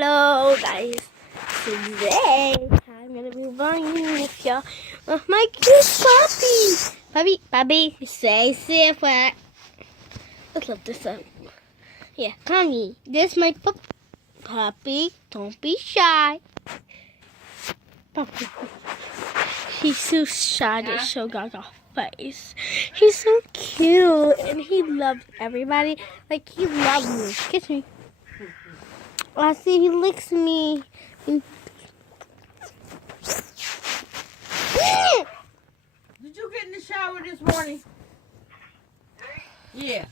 Hello guys, today I'm gonna be running with y'all with my cute puppy. Puppy, say what? Let's lift this up. Yeah, come here. This is my puppy. Don't be shy. Puppy. He's so shy to show Gaga face. He's so cute and he loves everybody. Like he loves me. Kiss me. I see he licks me. Did you get in the shower this morning? Yeah.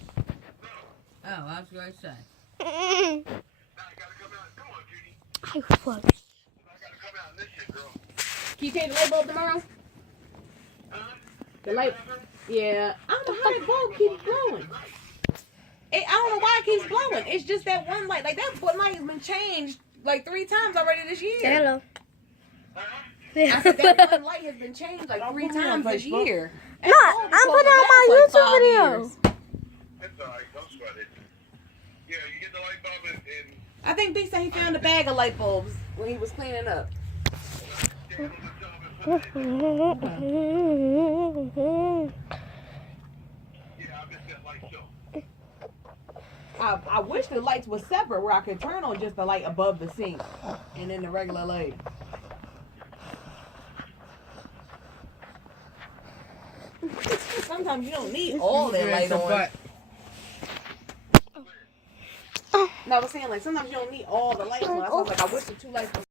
Oh, I was going to say. I fuck. Can you take the light bulb tomorrow? The light? Yeah. I don't know how that bulb keeps glowing. I don't know why it keeps glowing. It's just that one light. Like, that light has been changed like 3 times already this year. Say hello. I said that one light has been changed like 3 times this year. No, I'm putting out my YouTube video. That's alright, don't sweat it. Yeah, you get the light bulb and I think B said he found a bag of light bulbs when he was cleaning up. get on the job and put it in. Yeah, I missed that light show. I wish the lights were separate where I could turn on just the light above the sink and then the regular light. Sometimes you don't need all that light on. No, I was saying like sometimes you don't need all the lights on. I was like, I wish the 2 lights were